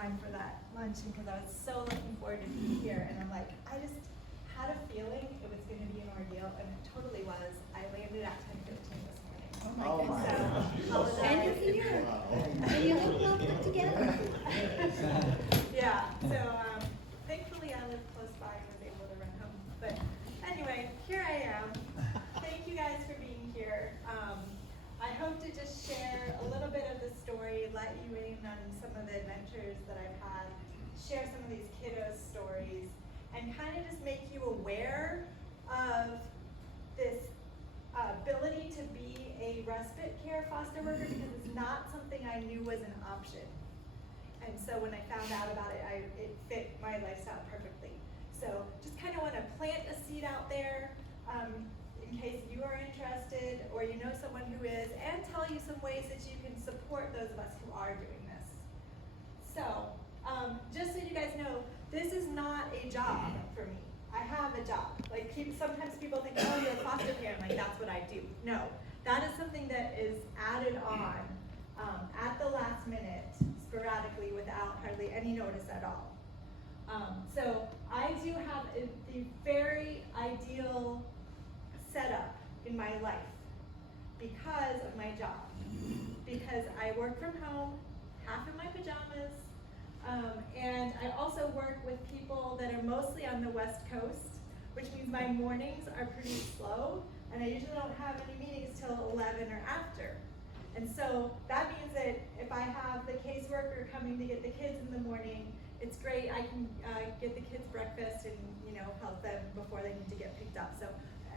time for that luncheon because I was so looking forward to being here. And I'm like, I just had a feeling it was going to be an ordeal, and it totally was. I landed at 10:15 this morning. Oh my gosh. And you're here. And you look well put together. Yeah, so thankfully I live close by and was able to run home. But anyway, here I am. Thank you guys for being here. I hope to just share a little bit of the story, let you in on some of the adventures that I've had, share some of these kiddos' stories, and kind of just make you aware of this ability to be a respite care foster worker, because it's not something I knew was an option. And so when I found out about it, it fit my lifestyle perfectly. So just kind of want to plant a seed out there in case you are interested or you know someone who is, and tell you some ways that you can support those of us who are doing this. So just so you guys know, this is not a job for me. I have a job. Like sometimes people think, oh, you're a foster parent, like that's what I do. No, that is something that is added on at the last minute, sporadically, without hardly any notice at all. So I do have the very ideal setup in my life because of my job. Because I work from home, half in my pajamas, and I also work with people that are mostly on the West Coast, which means my mornings are pretty slow, and I usually don't have any meetings till 11 or after. And so that means that if I have the caseworker coming to get the kids in the morning, it's great. I can get the kids breakfast and help them before they need to get picked up. So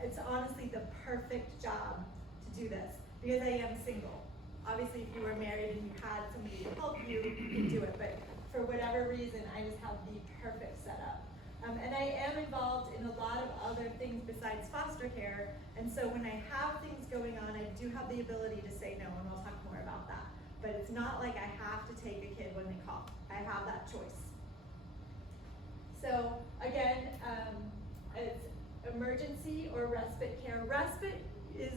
it's honestly the perfect job to do this because I am single. Obviously, if you were married and you had somebody to help you, you could do it. But for whatever reason, I just have the perfect setup. And I am involved in a lot of other things besides foster care. And so when I have things going on, I do have the ability to say no, and we'll talk more about that. But it's not like I have to take a kid when they call. I have that choice. So again, it's emergency or respite care. Respite is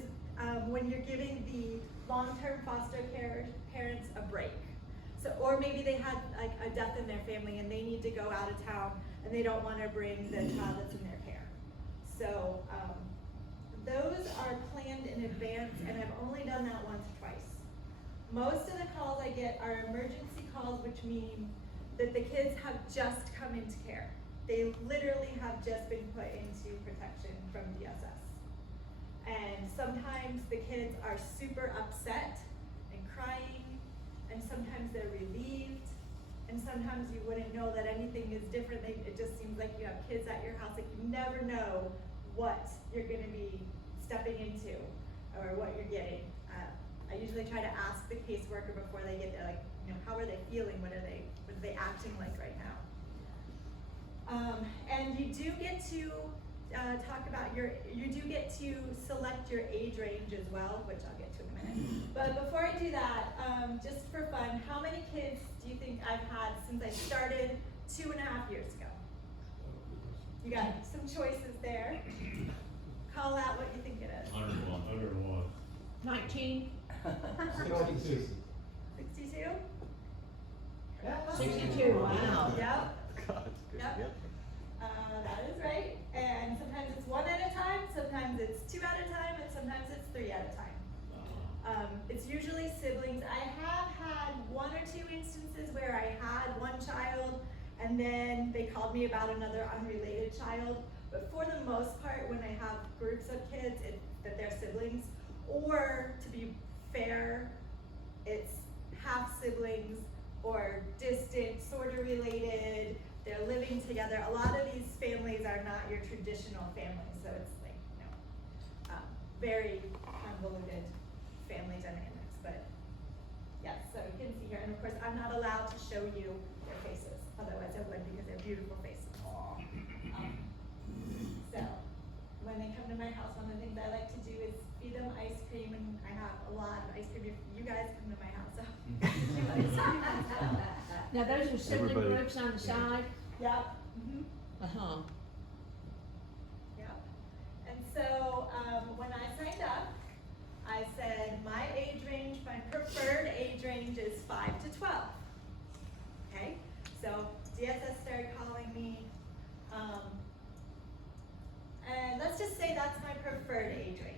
when you're giving the long-term foster care parents a break. So, or maybe they had like a death in their family and they need to go out of town and they don't want to bring the child that's in their care. So those are planned in advance, and I've only done that once or twice. Most of the calls I get are emergency calls, which mean that the kids have just come into care. They literally have just been put into protection from DSS. And sometimes the kids are super upset and crying, and sometimes they're relieved, and sometimes you wouldn't know that anything is different. It just seems like you have kids at your house, like you never know what you're gonna be stepping into or what you're getting. I usually try to ask the caseworker before they get there, like, how are they feeling? What are they acting like right now? And you do get to talk about you do get to select your age range as well, which I'll get to in a minute. But before I do that, just for fun, how many kids do you think I've had since I started 2.5 years ago? You got some choices there. Call out what you think it is. 101. 19. 62. 62? 62, wow. Yep. God, good. Yep. That is right. And sometimes it's 1 at a time, sometimes it's 2 at a time, and sometimes it's 3 at a time. It's usually siblings. I have had 1 or 2 instances where I had one child and then they called me about another unrelated child. But for the most part, when I have groups of kids, it's that they're siblings. Or to be fair, it's half siblings or distant, sort of related. They're living together. A lot of these families are not your traditional families, so it's like, very convoluted family dynamics. But yes, so you can see here, and of course, I'm not allowed to show you their faces. Otherwise, I would, because they're beautiful faces. So when they come to my house, one of the things I like to do is feed them ice cream, and I have a lot of ice cream. If you guys come to my house, so ice cream as well. Now those are sibling Everybody. groups on the side? Yep. Uh-huh. Yep. And so when I signed up, I said my age range, my preferred age range is 5 to 12. Okay? DSS started calling me. And let's just say that's my preferred age range.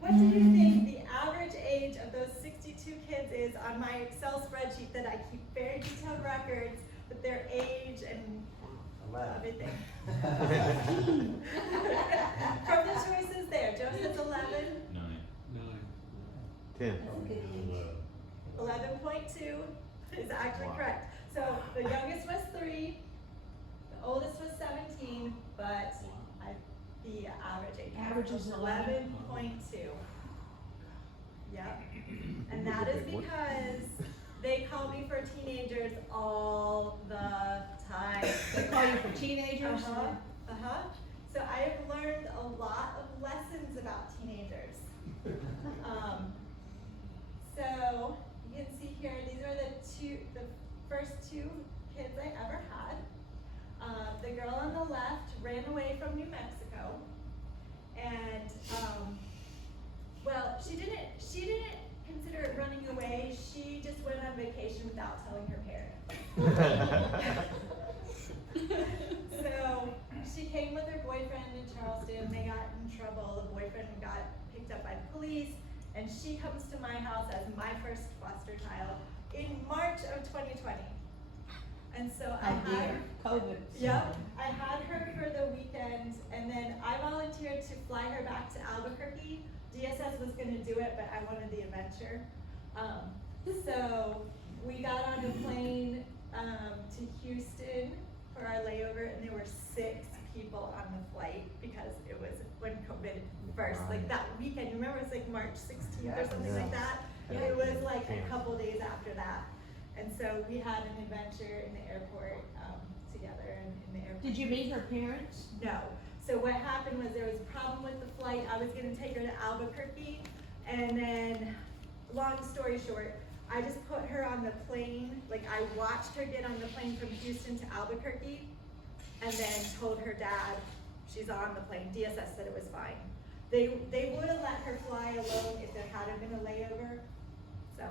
What do you think the average age of those 62 kids is on my Excel spreadsheet that I keep very detailed records with their age and everything? From the choices there, Joe says 11, 10. 11.2 is actually correct. So the youngest was 3, the oldest was 17, but the average age Average is 11.2. Yep. And that is because they call me for teenagers all the time. They call you for teenagers? So I have learned a lot of lessons about teenagers. So you can see here, these are the first 2 kids I ever had. The girl on the left ran away from New Mexico, and well, she didn't consider it running away. She just went on vacation without telling her parents. So she came with her boyfriend in Charleston. They got in trouble. The boyfriend got picked up by the police, and she comes to my house as my first foster child in March of 2020. And so I had COVID. Yep, I had her for the weekend, and then I volunteered to fly her back to Albuquerque. DSS was gonna do it, but I wanted the adventure. So we got on a plane to Houston for our layover, and there were 6 people on the flight because it was when COVID first, like that weekend. You remember it was like March 16th or something like that? Yeah. It was like a couple days after that. And so we had an adventure in the airport together in the airport. Did you meet her parents? No. So what happened was there was a problem with the flight. I was gonna take her to Albuquerque, and then, long story short, I just put her on the plane. Like I watched her get on the plane from Houston to Albuquerque, and then told her dad she's on the plane. DSS said it was fine. They would have let her fly alone if there hadn't been a layover. So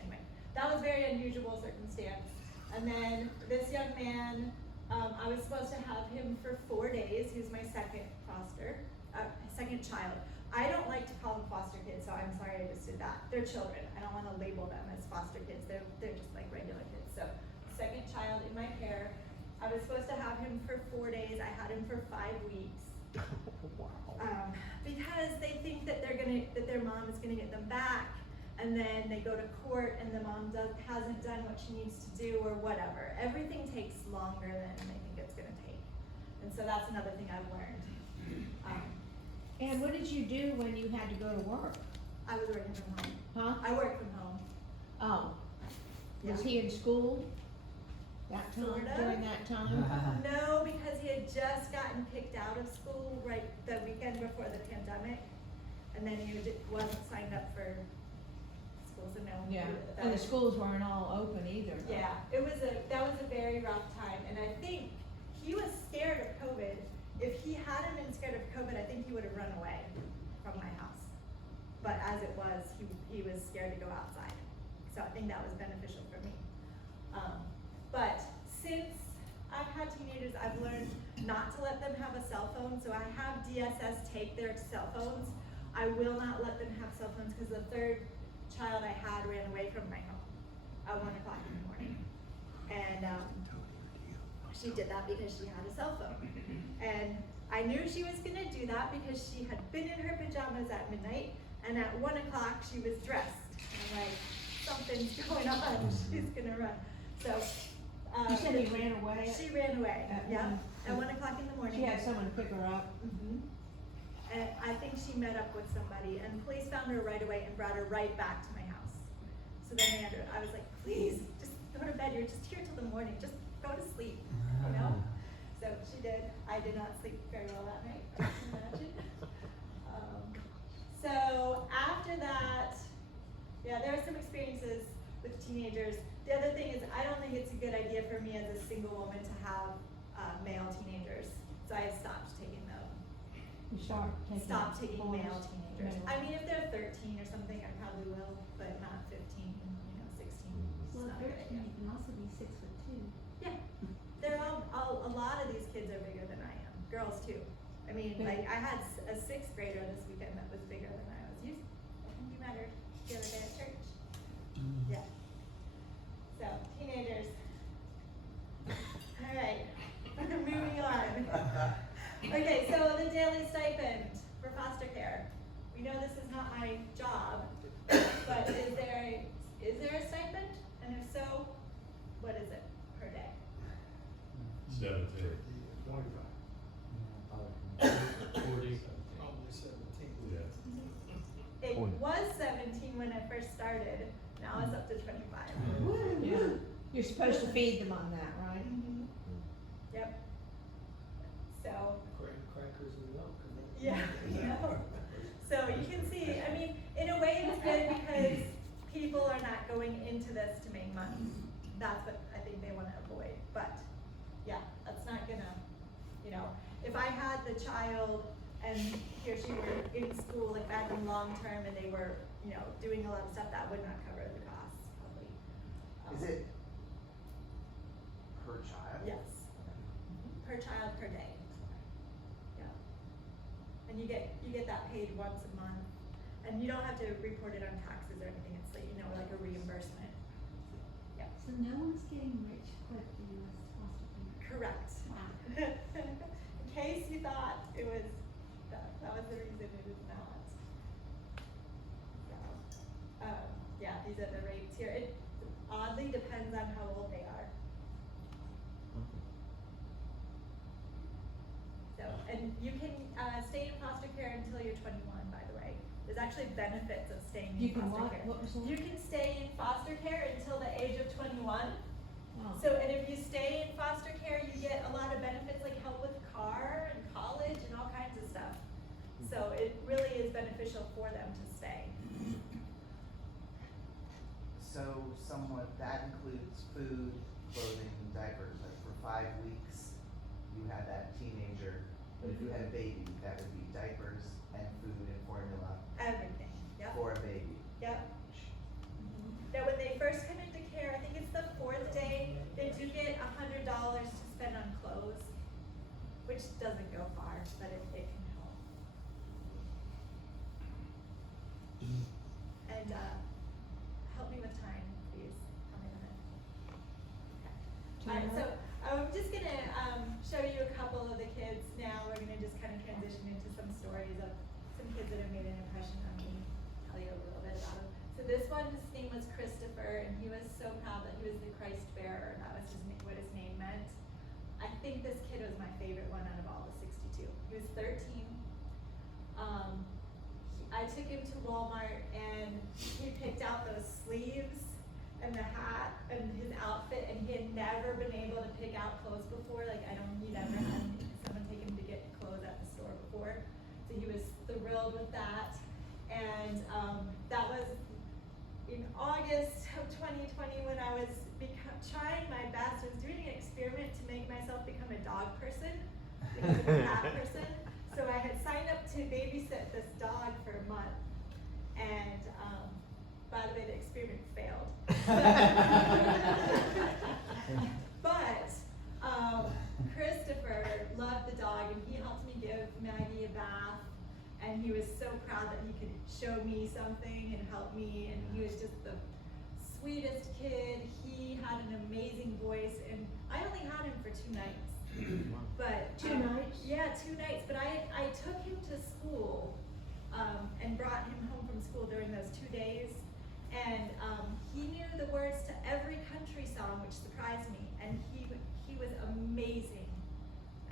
anyway, that was very unusual circumstance. And then this young man, I was supposed to have him for 4 days. He was my second child. I don't like to call them foster kids, so I'm sorry I just did that. They're children. I don't want to label them as foster kids. They're just like regular kids. So second child in my care. I was supposed to have him for 4 days. I had him for 5 weeks. Because they think that their mom is gonna get them back, and then they go to court and the mom hasn't done what she needs to do or whatever. Everything takes longer than they think it's gonna take. And so that's another thing I've learned. And what did you do when you had to go to work? I was working from home. Huh? I work from home. Oh. Was Yeah. he in school that time, Sorta. during that time? No, because he had just gotten kicked out of school right the weekend before the pandemic. And then he wasn't signed up for school, so no. Yeah, that and the was- schools weren't all open either. though. Yeah, that was a very rough time, and I think he was scared of COVID. If he hadn't been scared of COVID, I think he would have run away from my house. But as it was, he was scared to go outside. So I think that was beneficial for me. But since I've had teenagers, I've learned not to let them have a cell phone. So I have DSS take their cell phones. I will not let them have cell phones because the 3rd child I had ran away from my home at 1 o'clock in the morning. And she did that because she had a cell phone. And I knew she was gonna do that because she had been in her pajamas at midnight, and at 1 o'clock she was dressed. And I'm like, something's going on, she's gonna run. So, You said he ran away? she ran away, At yeah, one- at 1 o'clock in the morning. She had someone pick her up? Mhm. And I think she met up with somebody, and police found her right away and brought her right back to my house. So then I was like, please, just go to bed, you're just here till the morning, just go to sleep, you know? So she did. I did not sleep very well that night, I can imagine. So after that, yeah, there were some experiences with teenagers. The other thing is, I don't think it's a good idea for me as a single woman to have male teenagers. So I stopped taking them. You stopped taking Stop taking boys, male teenagers. male. I mean, if they're 13 or something, I probably will, but not 15, 16. It's Well, not a good 13, idea. you can also be 6'2". Yeah, girls too. I mean, Big. like, I had a sixth grader this weekend that was bigger than I was used to. I think you met her the other day at church. Yeah. So, teenagers. All right, moving on. Okay, so the daily stipend for foster care. We know this is not my job, but is there a stipend? And if so, what is it per day? 17. 40. Probably 17. Yeah. It was 17 when I first started, now it's up to 25. Yeah. You're supposed to feed them on that, right? Mhm. Yep. So, Crackers and milk. yeah, so you can see, I mean, in a way it's good because people are not going into this to make money. That's what I think they wanna avoid, but, yeah, that's not gonna, if I had the child and he or she were in school, like back in long term, and they were, doing a lot of stuff, that would not cover the costs, probably. Is it per child? Yes. Per child, per day. Yeah. And you get that paid once a month, and you don't have to report it on taxes or anything, it's like, like a reimbursement. Yeah. So no one's getting rich quick in U.S. foster care. Correct. Wow. In case you thought it was, that was the reason it is not. So, yeah, these are the rates here. It oddly depends on how old they are. So, and you can stay in foster care until you're 21, by the way. There's actually benefits of staying in You can foster what? care. What was that? You can stay in foster care until the age of 21. Oh. So, and if you stay in foster care, you get a lot of benefits like help with car and college and all kinds of stuff. So it really is beneficial for them to stay. So that includes food, clothing, and diapers, like for 5 weeks, you had that teenager, but if you had a baby, that would be diapers and food and formula Everything, yep, for a baby. yep. Now, when they first come into care, I think it's the 4th day, they do get $100 to spend on clothes, which doesn't go far, but it can help. And, help me with time, please, how many minutes? Okay. Alright, so I'm just gonna, show you a couple of the kids now, we're gonna just kind of transition into some stories of some kids that have made an impression on me, tell you a little bit about them. So this one, his name was Christopher, and he was so proud that he was the Christ bearer. That was what his name meant. I think this kid was my favorite one out of all the 62. He was 13. I took him to Walmart, and he picked out those sleeves and the hat and his outfit, and he had never been able to pick out clothes before. Like, he'd never had someone take him to get clothes at the store before. So he was thrilled with that. And that was in August of 2020 when I was trying my best. I was doing an experiment to make myself become a dog person, become a cat person. So I had signed up to babysit this dog for a month. And by the way, the experiment failed. But Christopher loved the dog, and he helped me give Maggie a bath. And he was so proud that he could show me something and help me, and he was just the sweetest kid. He had an amazing voice, and I only had him for 2 nights. But 2 nights? Yeah, 2 nights. But I took him to school and brought him home from school during those 2 days, and he knew the words to every country song, which surprised me. And he was amazing.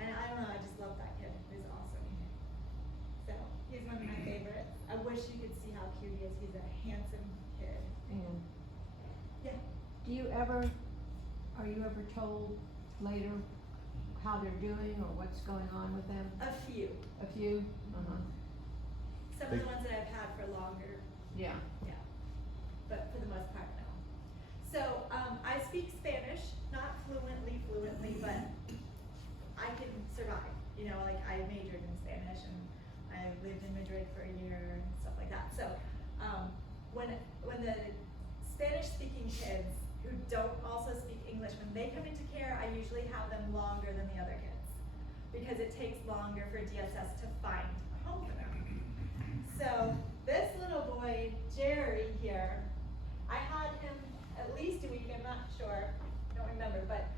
And I don't know, I just love that kid. He was awesome. So he's one of my favorites. I wish you could see how cute he is. He's a handsome kid. And Yeah. are you ever told later how they're doing or what's going on with them? A few. A few? Uh-huh. Some of the ones that I've had for longer, Yeah. yeah. But for the most part, no. So, I speak Spanish, not fluently, but I can survive. Like I majored in Spanish, and I lived in Madrid for a year and stuff like that. So, when the Spanish-speaking kids who don't also speak English, when they come into care, I usually have them longer than the other kids. because it takes longer for DSS to find a home for them. So this little boy, Jerry here, I had him at least a week, I'm not sure, I don't remember, but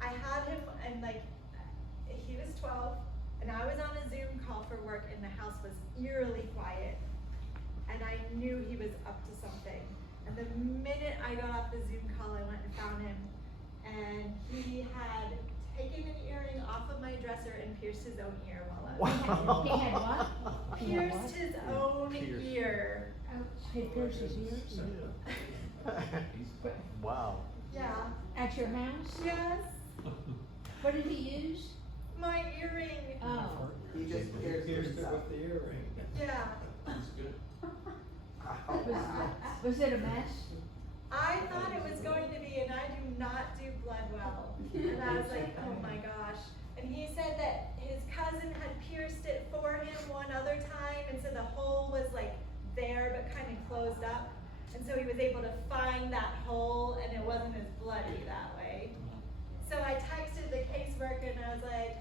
I had him and like, he was 12 and I was on a Zoom call for work and the house was eerily quiet. And I knew he was up to something. And the minute I got off the Zoom call, I went and found him. And he had taken an earring off of my dresser and pierced his own ear while I was He had what? He had pierced what? his own ear. He pierced his ears? Wow. Yeah. At your house? Yes. What did he use? My earring. Oh. He just He pierced pierced it himself. with the earring. Yeah. That's good. Was it a mess? I thought it was going to be, and I do not do blood well. And I was like, oh my gosh. And he said that his cousin had pierced it for him one other time, and so the hole was like there but kind of closed up. And so he was able to find that hole, and it wasn't as bloody that way. So I texted the caseworker, and I was like,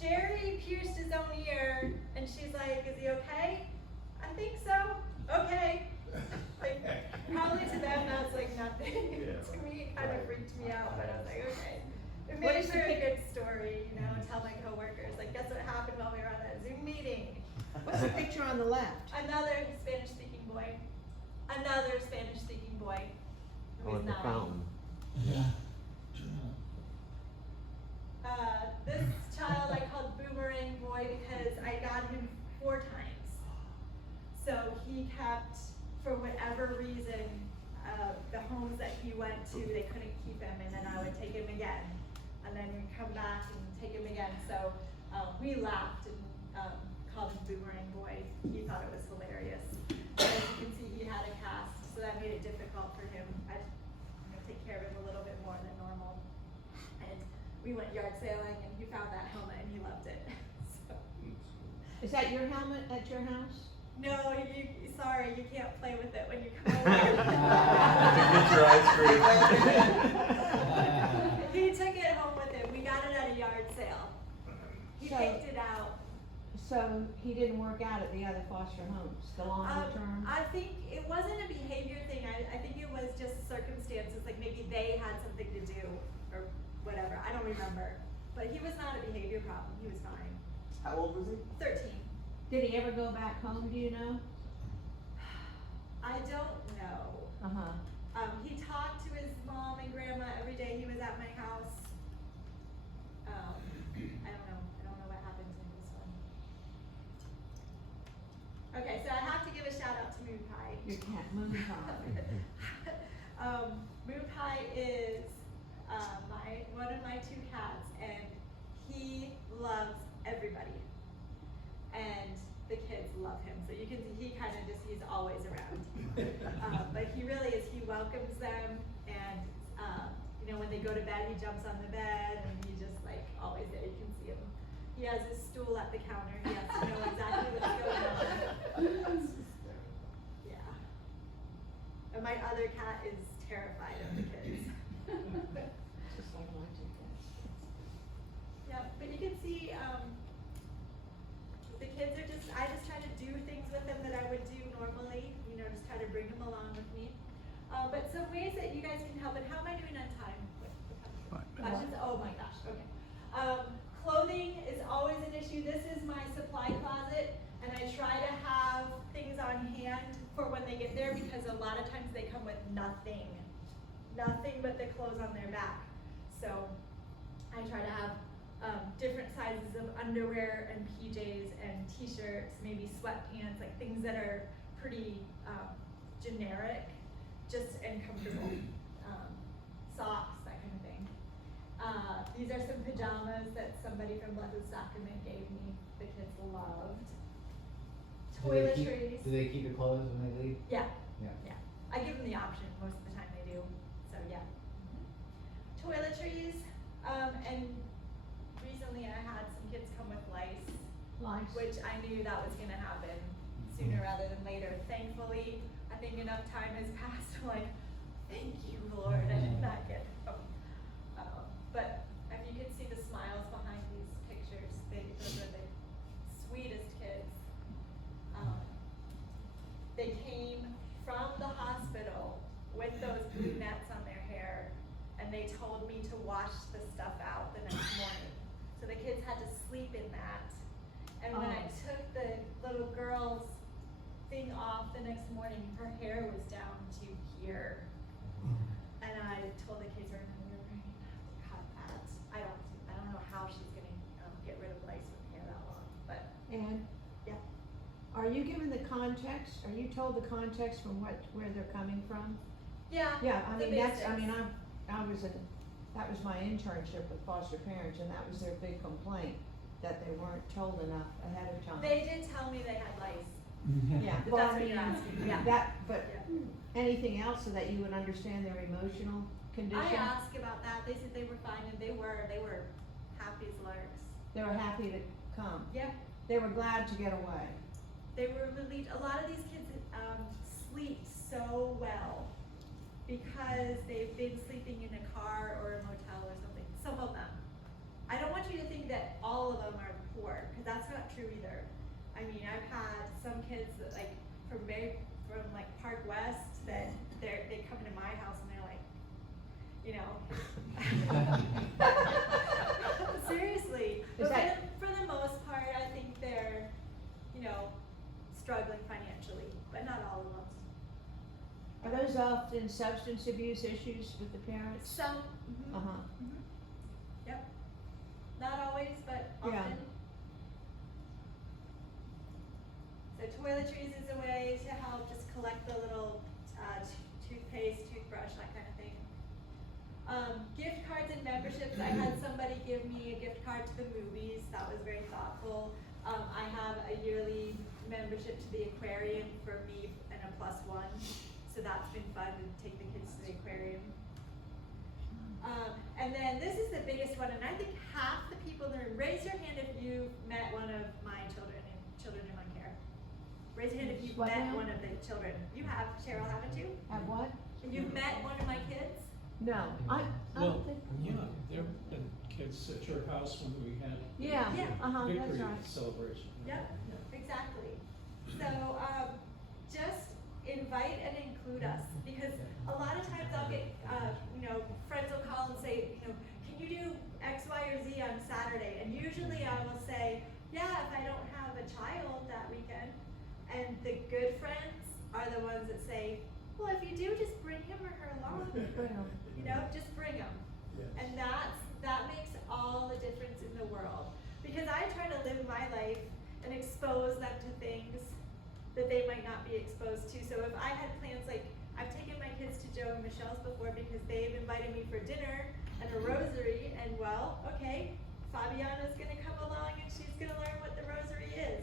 Jerry pierced his own ear, and she's like, is he okay? I think so. Okay. Like, probably to them that's like nothing. Yeah. To me, it kind of freaked me out, but I was like, okay. It What made is for the a good story, you know, tell my coworkers, like, guess what happened while we were on that Zoom meeting? What's the picture on the left? Another Spanish-speaking boy. Another Spanish-speaking boy. Who Oh, is at the 9. fountain. This child I called Boomerang Boy because I got him 4 times. So he kept, for whatever reason, the homes that he went to, they couldn't keep him, and then I would take him again. And then we'd come back and take him again. So we laughed and called him Boomerang Boy. He thought it was hilarious. As you can see, he had a cast, so that made it difficult for him. I take care of him a little bit more than normal. And we went yard sailing, and he found that helmet, and he loved it. So. Is that your helmet at your house? No, sorry, you can't play with it when you come over. Get your ice cream. He took it home with him. We got it at a yard sale. He So- picked it out. So he didn't work out at the other foster homes, the longer term? I think it wasn't a behavior thing. I think it was just circumstances, like maybe they had something to do or whatever. I don't remember. But he was not a behavior problem. He was fine. How old was he? 13. Did he ever go back home, do you know? I don't know. Uh-huh. He talked to his mom and grandma every day he was at my house. I don't know. I don't know what happened to this one. Okay, so I have to give a shout out to Moon Pie. Your cat, Moon Pie. Moon Pie is one of my 2 cats, and he loves everybody. And the kids love him, so you can see he kind of he's always around. But he really is, he welcomes them, and you know, when they go to bed, he jumps on the bed, and he's just like always there, you can see him. He has his stool at the counter, he has to know exactly what's going on. Yeah. And my other cat is terrified of the kids. Just like my 2 cats. Yeah, but you can see, the kids are I just try to do things with them that I would do normally, you know, just try to bring them along with me. But some ways that you guys can help, and how am I doing on time? Questions? Oh my gosh, okay. Clothing is always an issue. This is my supply closet, and I try to have things on hand for when they get there, because a lot of times they come with nothing but the clothes on their back. So I try to have different sizes of underwear and PJs and t-shirts, maybe sweatpants, like things that are pretty generic, just and comfortable. Socks, that kind of thing. These are some pajamas that somebody from Blessed Sacrament gave me. The kids loved. Toiletries. Do they keep the clothes when they leave? Yeah. Yeah. Yeah. I give them the option. Most of the time they do. So yeah. Toiletries. And recently I had some kids come with lice, Lice. which I knew that was gonna happen sooner rather than later. Thankfully, I think enough time has passed. I'm like, thank you, Lord, I did not get them. But if you could see the smiles behind and they told me to wash the stuff out the next morning. So the kids had to sleep in that. And when I took the little girl's thing off the next morning, her hair was down to here. And I told the kids, we're gonna cut that. I don't know how she's gonna get rid of lice with hair that long, but And yeah. are you given the context, are you told the context from where they're coming from? Yeah. Yeah, I the mean, that's, I basics. mean, that was my internship with foster parents, and that was their big complaint, that they weren't told enough ahead of time. They did tell me they had lice. Yeah, But well, that's I what mean, you're asking, yeah. but Yeah. anything else so that you would understand their emotional condition? I asked about that. They said they were fine, and they were happy as larks. They were happy to come. Yeah. They were glad to get away. They were relieved. A lot of these kids sleep so well because they've been sleeping in a car or a motel or something. Some of them. I don't want you to think that all of them are poor, because that's not true either. I mean, I've had some kids that from like Park West that they come into my house and they're like, you know, seriously. Is But that- for the most part, I think they're, you know, struggling financially, but not all of them. Are those often substance abuse issues with the parents? Some. Mhm. Uh-huh. Mhm. Yep. Not always, but Yeah. often. So toiletries is a way to help just collect the little toothpaste, toothbrush, that kind of thing. Gift cards and memberships. I had somebody give me a gift card to the movies. That was very thoughtful. I have a yearly membership to the aquarium for me and a +1. So that's been fun to take the kids to the aquarium. And then this is the biggest one, and I think half the people in the room, raise your hand if you met one of my children in my care. Raise your hand if you've What met now? one of the children. You have, Cheryl, haven't you? At what? You've met one of my kids? No, I Well, don't think. yeah, there've been kids at your house when we had. Yeah, Yeah. uh-huh, that's Victory right. celebration. Yep, exactly. So, just invite and include us, because a lot of times I'll get, friends will call and say, can you do X, Y, or Z on Saturday? And usually I will say, yeah, if I don't have a child that weekend. And the good friends are the ones that say, well, if you do, just bring him or her along. Just bring them. Yes. And that makes all the difference in the world. Because I try to live my life and expose them to things that they might not be exposed to. So if I had plans, like I've taken my kids to Joe and Michelle's before because they've invited me for dinner and a rosary, and well, okay, Fabiana's gonna come along and she's gonna learn what the rosary is.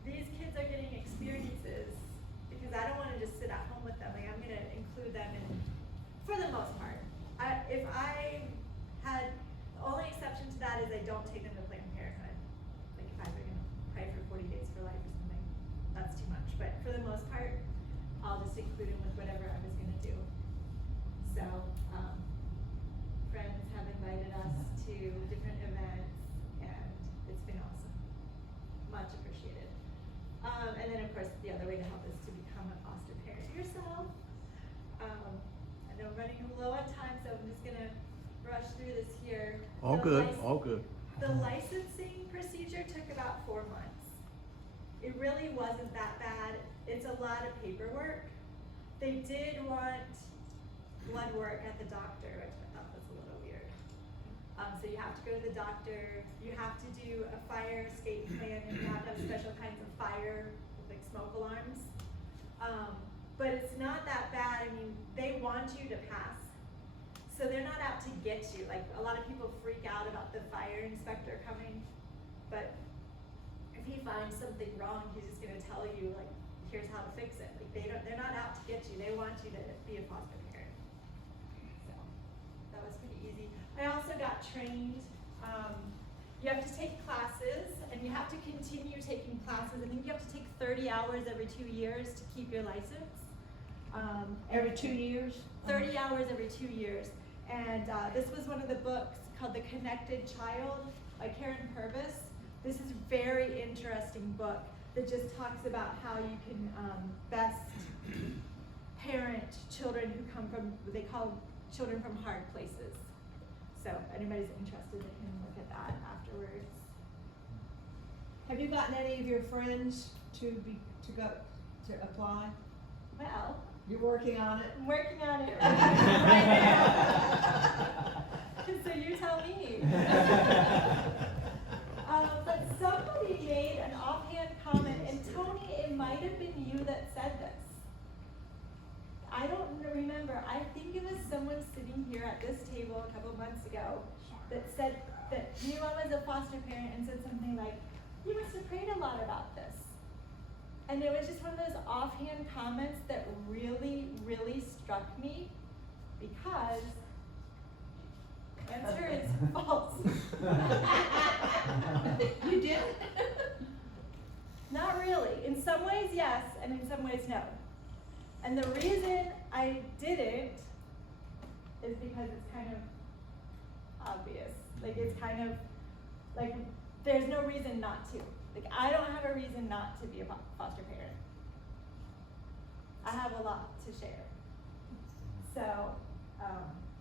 These kids are getting experiences because I don't wanna just sit at home with them. I'm gonna include them in, for the most part. If I had, the only exception to that is I don't take them to Planned Parenthood. Like if I'm gonna pray for 40 days for life or something, that's too much. But for the most part, I'll just include them with whatever I was gonna do. So, friends have invited us to different events, and it's been awesome. Much appreciated. And then of course, the other way to help is to become a foster parent yourself. I know I'm running low on time, so I'm just gonna rush through this here. All The good, lic- all good. The licensing procedure took about 4 months. It really wasn't that bad. It's a lot of paperwork. They did want blood work at the doctor, which I thought was a little weird. So you have to go to the doctor, you have to do a fire escape plan, and you have to have special kinds of fire, like smoke alarms. But it's not that bad. I mean, they want you to pass. So they're not out to get you. Like, a lot of people freak out about the fire inspector coming, but if he finds something wrong, he's just gonna tell you, like, here's how to fix it. Like, they're not out to get you. They want you to be a foster parent. So, that was pretty easy. I also got trained. You have to take classes, and you have to continue taking classes. I think you have to take 30 hours every 2 years to keep your license. Every 2 years? 30 hours every 2 years. And this was one of the books called The Connected Child by Karen Purvis. This is a very interesting book that just talks about how you can best parent children who come from what they call children from hard places. So if anybody's interested, they can look at that afterwards. Have you gotten any of your friends to apply? Well, You're working on it? I'm working on it right now. So you tell me. But somebody made an offhand comment, and Tony, it might have been you that said this. I don't remember. I think it was someone sitting here at this table a couple months ago that said that knew I was a foster parent and said something like, "You must have prayed a lot about this." And it was just one of those offhand comments that really, really struck me because the answer is false. You did? Not really. In some ways, yes, and in some ways, no. And the reason I didn't is because it's kind of obvious. Like, it's kind of, like, there's no reason not to. Like, I don't have a reason not to be a foster parent. I have a lot to share. So,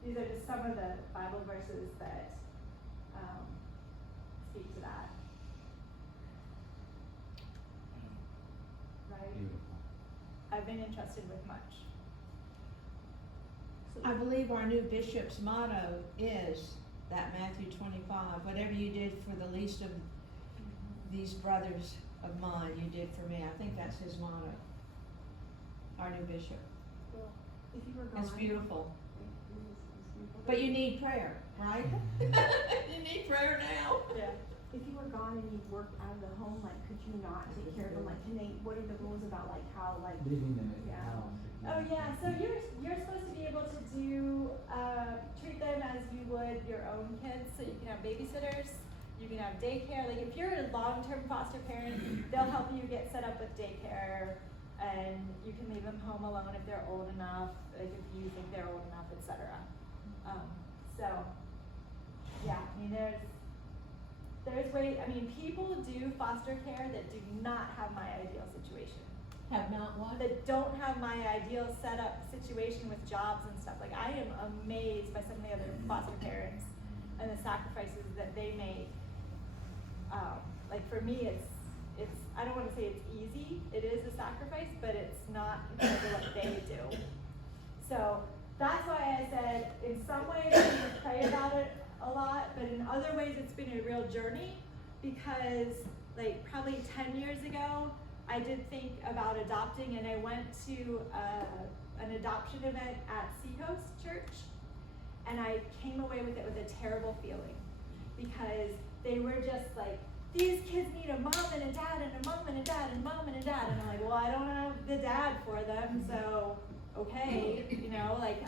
these are just some of the Bible verses that speak to that. Right? I've been entrusted with much. I believe our new bishop's motto is that Matthew 25, whatever you did for the least of these brothers of mine, you did for me. I think that's his motto. Our new bishop. If you were gone. That's beautiful. It's beautiful. But you need prayer, right? You need prayer now. Yeah. If you were gone and you worked out of the home, like, could you not take care of them? Like, can they, what are the rules about, like, how, like, Leaving them at the Yeah. house. Oh yeah, so you're supposed to be able to do, treat them as you would your own kids, so you can have babysitters, you can have daycare, like if you're a long-term foster parent, they'll help you get set up with daycare, and you can leave them home alone if they're old enough, like if you think they're old enough, etc. So, yeah, I mean there's ways, I mean people do foster care that do not have my ideal situation. Have not what? That don't have my ideal setup situation with jobs and stuff. Like I am amazed by some of the other foster parents and the sacrifices that they make. Like for me, it's I don't want to say it's easy. It is a sacrifice, but it's not compared to what they do. So that's why I said in some ways I'm going to pray about it a lot, but in other ways it's been a real journey because like probably 10 years ago, I did think about adopting, and I went to an adoption event at Seacoast Church, and I came away with it with a terrible feeling because they were just like, these kids need a mom and a dad and a mom and a dad and a mom and a dad, and I'm like, well, I don't have the dad for them, so okay, you know, like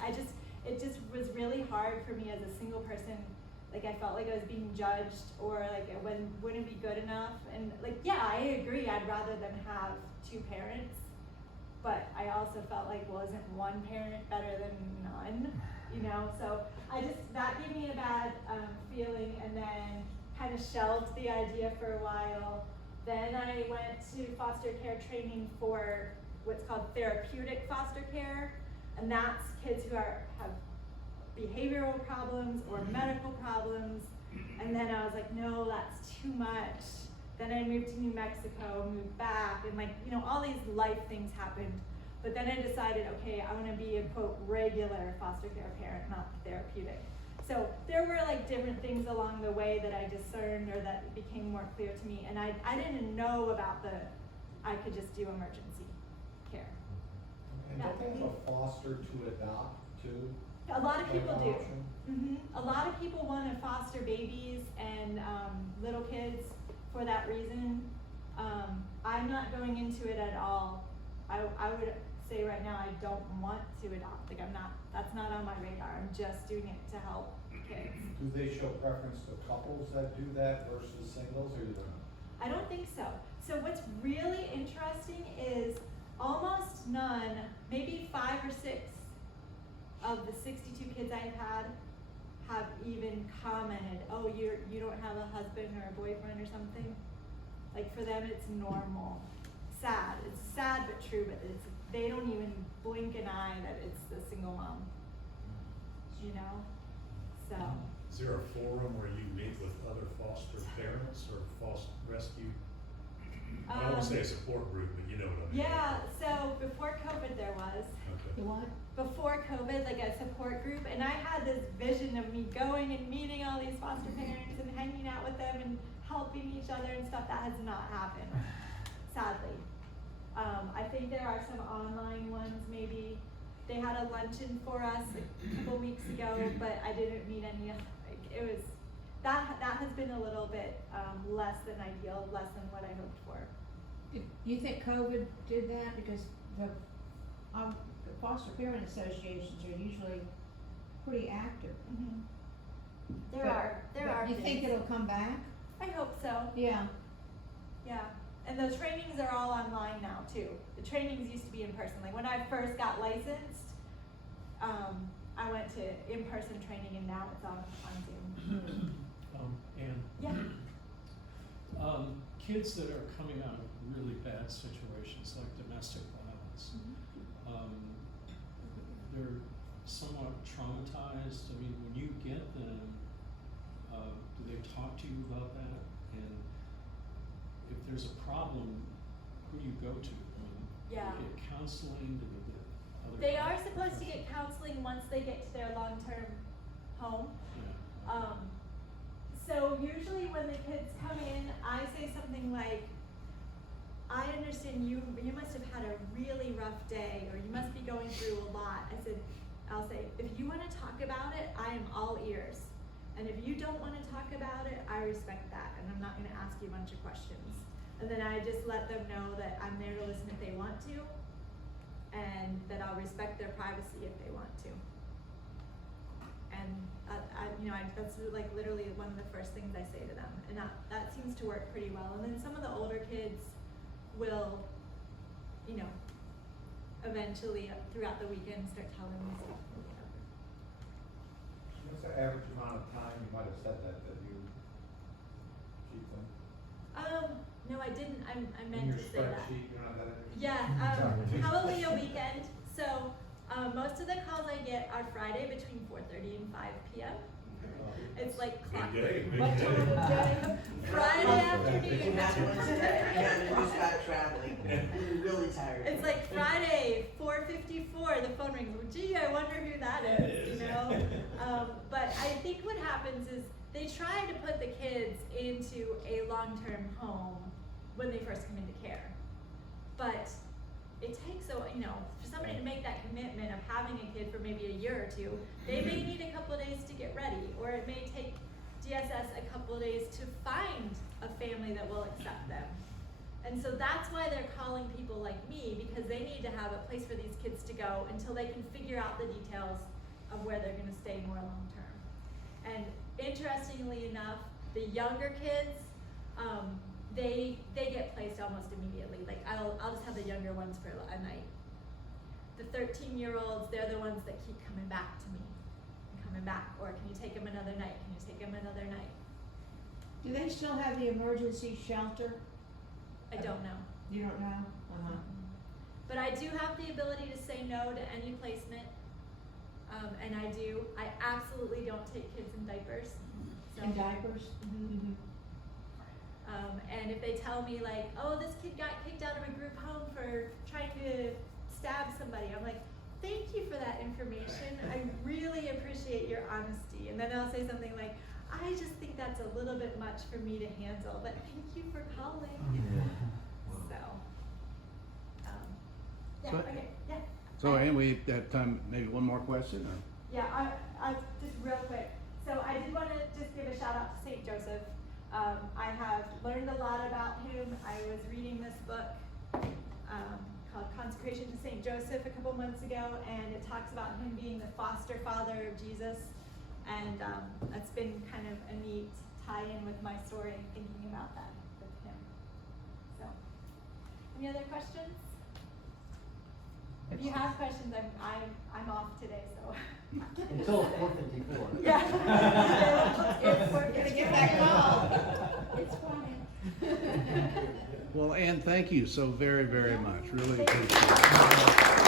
it just was really hard for me as a single person. Like I felt like I was being judged, or like it wouldn't be good enough. And like, yeah, I agree, I'd rather them have two parents, but I also felt like, well, isn't one parent better than none? You know, so that gave me a bad feeling, and then kind of shelved the idea for a while. Then I went to foster care training for what's called therapeutic foster care, and that's kids who have behavioral problems or medical problems, and then I was like, no, that's too much. Then I moved to New Mexico, moved back, and like, you know, all these life things happened. But then I decided, okay, I want to be a quote regular foster care parent, not therapeutic. So there were like different things along the way that I discerned or that became more clear to me, and I didn't know about I could just do emergency care. And don't they have a foster to adopt too? A lot of people do. Option? A lot of people want to foster babies and little kids for that reason. I'm not going into it at all. I would say right now I don't want to adopt. Like that's not on my radar. I'm just doing it to help kids. Do they show preference to couples that do that versus singles, or you don't know? I don't think so. So what's really interesting is almost none, maybe 5 or 6 of the 62 kids I've had have even commented, oh, you don't have a husband or a boyfriend or something. Like for them it's normal. Sad. It's sad but true, but they don't even blink an eye that it's the single mom. So you know, so. Is there a forum where you meet with other foster parents or foster rescue? I don't wanna say a support group, but you know what I mean. Yeah, so before COVID there was. You Okay. what? Before COVID, like a support group, and I had this vision of me going and meeting all these foster parents and hanging out with them and helping each other and stuff. That has not happened, sadly. I think there are some online ones, maybe. They had a luncheon for us a couple weeks ago, but I didn't meet any of, like, it was, that has been a little bit, less than ideal, less than what I hoped for. You think COVID did that? Because the foster parent associations are usually pretty active. There But- are but you think things. it'll come back? I hope so. Yeah. Yeah, and the trainings are all online now too. The trainings used to be in person. Like when I first got licensed, I went to in-person training, and now it's on Zoom. And Yeah. Kids that are coming out of really bad situations like domestic violence, they're somewhat traumatized. I mean, when you get them, do they talk to you about that? And if there's a problem, who do you go to? I mean, Yeah. do they get counseling? Do they get other? They are supposed to get counseling once they get to their long-term home. Yeah. So usually when the kids come in, I say something like, I understand you must have had a really rough day, or you must be going through a lot. I'll say, if you wanna talk about it, I am all ears. And if you don't wanna talk about it, I respect that, and I'm not gonna ask you a bunch of questions. And then I just let them know that I'm there to listen if they want to, and that I'll respect their privacy if they want to. And that's like literally one of the first things I say to them, and that seems to work pretty well. And then some of the older kids will, eventually throughout the weekend start telling me stuff or whatever. What's the average amount of time, you might have said that you keep them? No, I didn't, I In meant your to say that. spreadsheet, you don't have that in your? Yeah, probably a weekend. So, most of the calls I get are Friday between 4:30 and 5 p.m. It's like clock. Big day, big What day. time of day? Friday afternoon. Imagine when Scott traveling, really tired. It's like Friday, 4:54, the phone rings. Well, gee, I wonder who that is, But I think what happens is they try to put the kids into a long-term home when they first come into care. But it takes for somebody to make that commitment of having a kid for maybe a year or two, they may need a couple of days to get ready, or it may take DSS a couple of days to find a family that will accept them. And so that's why they're calling people like me, because they need to have a place for these kids to go until they can figure out the details of where they're gonna stay more long term. And interestingly enough, the younger kids, they get placed almost immediately. Like I'll just have the younger ones for a night. The 13-year-olds, they're the ones that keep coming back to me, coming back. Or can you take them another night? Can you take them another night? Do they still have the emergency shelter? I don't know. You don't know? But I do have the ability to say no to any placement, and I do. I absolutely don't take kids in diapers. So. In diapers? Mhm. And if they tell me like, oh, this kid got kicked out of a group home for trying to stab somebody, I'm like, thank you for that information. I really appreciate your honesty. And then I'll say something like, I just think that's a little bit much for me to handle, but thank you for calling. So, yeah, So- okay, yeah. So, and we have time, maybe one more question, or? Yeah, I just real quick. So I did want to just give a shout out to St. Joseph. I have learned a lot about him. I was reading this book called Consecration to St. Joseph a couple months ago, and it talks about him being the foster father of Jesus. And that's been kind of a neat tie-in with my story, thinking about that with him. So, any other questions? If you have questions, I'm off today, so. Until 4:54. Yeah. We're gonna get that call. It's Friday. Well, Ann, thank you so very, very much, really Thank you. appreciate it.